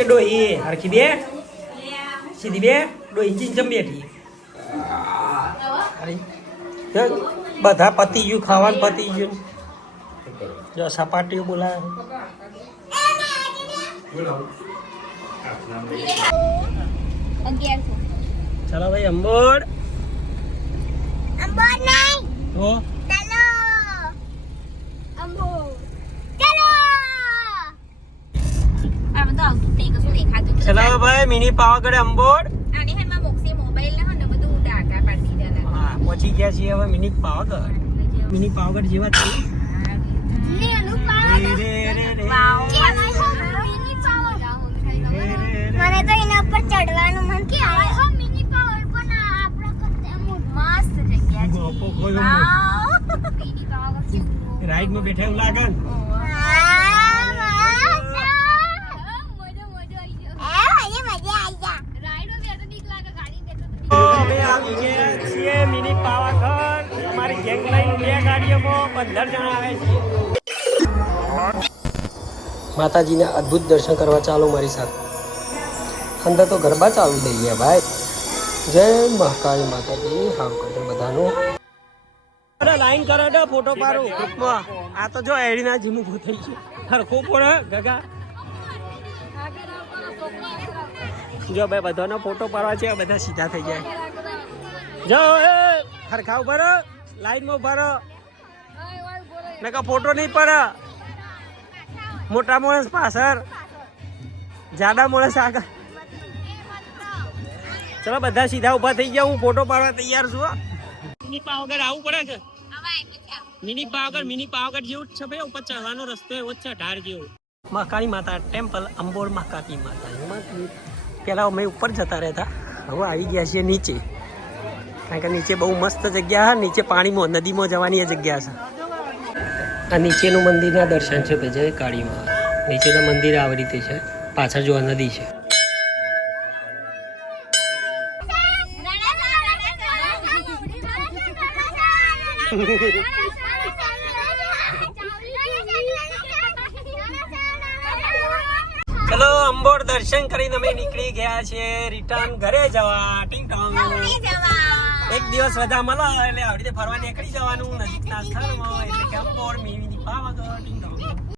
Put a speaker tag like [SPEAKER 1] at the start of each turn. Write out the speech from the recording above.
[SPEAKER 1] એ ડોહી હરખી બે. સીધી બે. ડોહી ચીંચમ બેઠી બધા પતી ગયું ખાવાનું પતી ગયું જો સપાટીઓ બોલાવે. ચાલો ભાઈ અંબોડ.
[SPEAKER 2] અંબો નહીં.
[SPEAKER 1] તો
[SPEAKER 2] ચાલો અંબો ચાલો આ નહીં કશું દેખાતું.
[SPEAKER 1] ભાઈ મિની પાવાગઢ અંબોડ
[SPEAKER 2] અને મોક્ષી મોબાઈલ ના ને બધું ડાટા પાડી દીધા
[SPEAKER 1] હા પહોંચી ગયા છીએ હવે મિની પાવાગઢ મિની પાવાગઢ જેવા છે.
[SPEAKER 2] મને તો એના પર ચડવાનું મન કે હો મિની પાવર પણ આપણા કરતા મસ્ત જગ્યા છે
[SPEAKER 1] ગોપો ખોયો
[SPEAKER 2] વાવ. મિની પાવર કેવું
[SPEAKER 1] રાઈડમાં બેઠા એવું લાગે ગેંગ લઈને બે ગાડીઓમાં પંદર જણા આવે છે. માતાજીના અદ્ભુત દર્શન કરવા ચાલો મારી સાથે. અંદર તો ગરબા ચાલુ થઈ ગયા ભાઈ. જય મહાકાળી માતાજી હાવ કરે બધાનું. અરે લાઈન કરો તો ફોટો પાડો. ગ્રુપમાં આ તો જો એડીના જૂનું ભૂત થઈ ગયું. હરખો પડે ગગા. જો ભાઈ બધાનો ફોટો પાડવા છે બધા સીધા થઈ જાય. જો હરખા ઊભા રહો લાઈનમાં ભરો રહો. નકા ફોટો નહીં પડે. મોટા માણસ પાછળ. જાડા માણસ આગળ ચલો બધા સીધા ઊભા થઈ ગયા. હું ફોટો પાડવા તૈયાર છું હો. મિની પાવાગઢ આવવું પડે કે મિની પાવાગઢ મિની પાવાગઢ જેવું જ છે ભાઈ ઉપર ચડવાનો રસ્તો એવો જ છે ઢાર જેવો. મહાકાળી માતા ટેમ્પલ અંબોડ મહાકાળી માતા. એમાં પહેલા અમે ઉપર જતા રહેતા. હવે આવી ગયા છીએ નીચે. કારણ કે નીચે બહુ મસ્ત જગ્યા છે નીચે પાણીમાં નદીમાં જવાની એ જગ્યા છે. આ નીચેનું મંદિરના દર્શન છે ભાઈ જય કાળીમાં. નીચેનું મંદિર આવી રીતે છે. પાછળ જોવા નદી છે. ચલો અંબોડ દર્શન કરીને અમે નીકળી ગયા છે રિટર્ન ઘરે જવા. ટીંગ ટોંગ એક દિવસ રજા મળે એટલે આવી રીતે ફરવા નીકળી જવાનું. નજીકના સ્થળમાં એટલે કેમ્પોર અંબોડ મિની પાવાગઢ